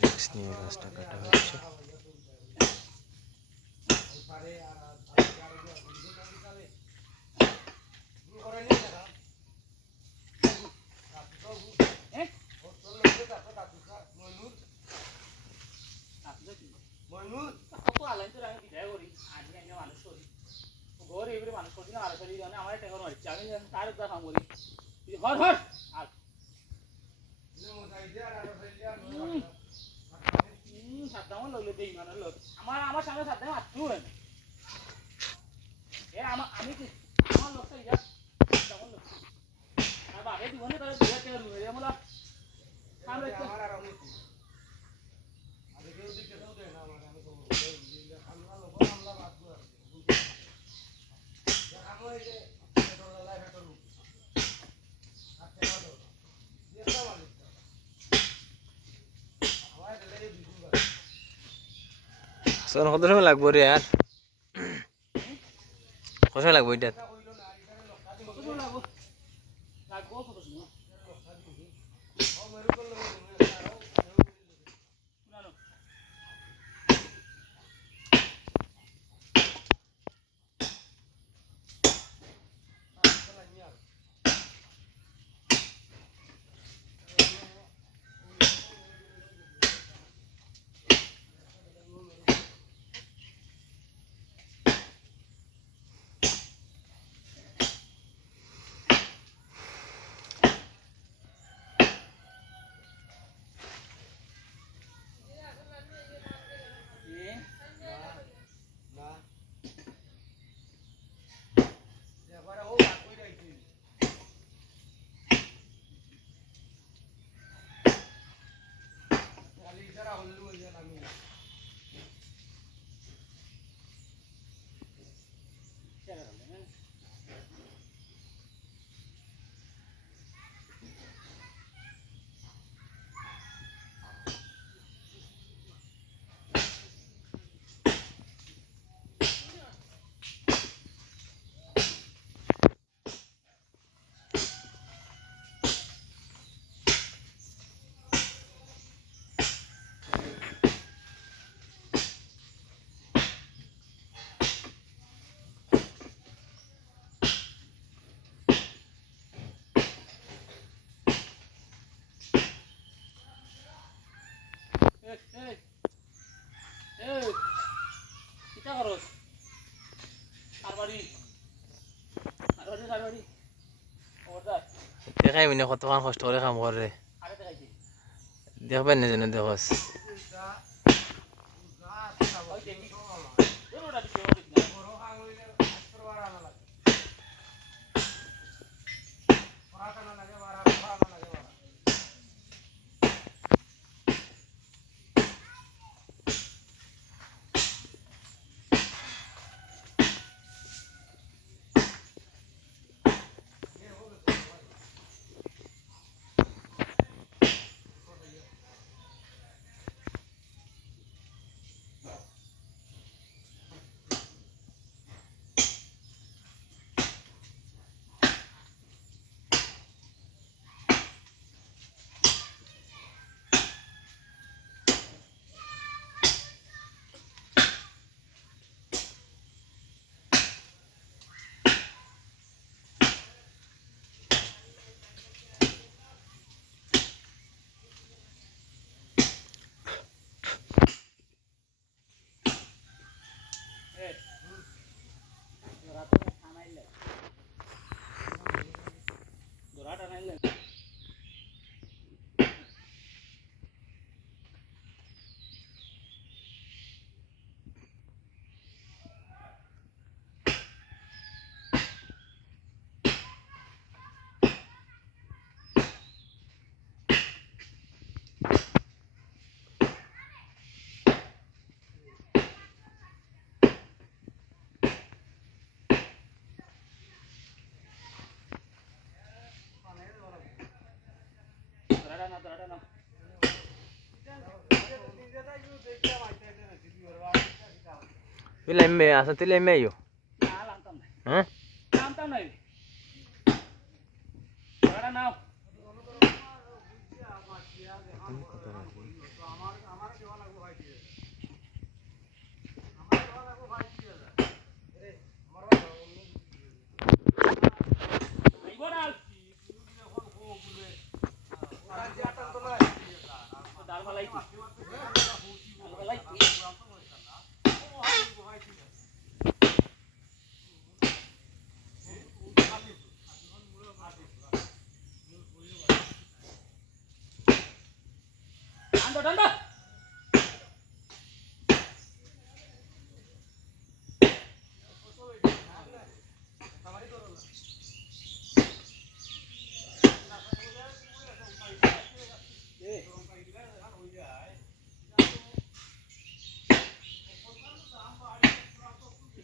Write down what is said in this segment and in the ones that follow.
Risk নিয়ে গাছটা কাটা হচ্ছে। আমার সামনে সাত দাম আটটু আমি কি আমার লোকটা ইয়া কেমন লোক আর বাগে দিবনি তাহলে দুই টাকা রুমে আমরা সামনে আমার আর আমি আগে কেউ দিতে দাও দেন আমার আমি তো আমরা লোক আমরা বাদ করে আমি এই যে পেট্রোল লাই পেট্রোল আচ্ছা ভালো যেটা ভালো আমার দিলে বিজু করে সোন কত সময় লাগবে রে আর কত সময় লাগবে এটা দেখাই মিনে কতক্ষণ কষ্ট করে কাম করে দেখবেন না যেন দেখস Lemme, asante lemme yo. না লামতাম না Hah? লামতাম না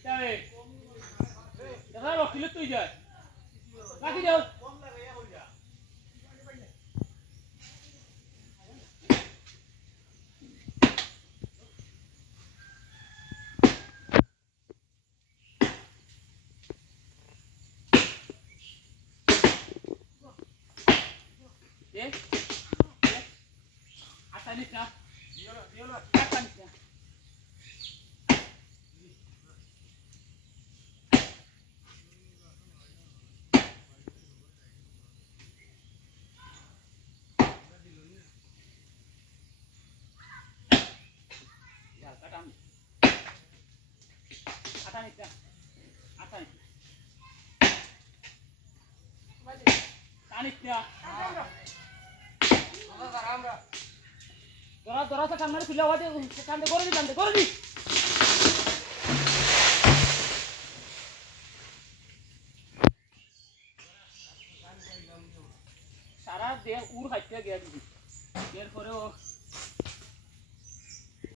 যাবে দেখা রকিলে তুই যায় রাখি যাও এ আটা নিস না আটা নিস না আটা নিস না আটা নিস টানিস না দরা দরা তো কান্নারে খুলে আওয়াজে কান্দে করে দি সারা দেহ উড় খাইতে গিয়া দিবি এরপরে ও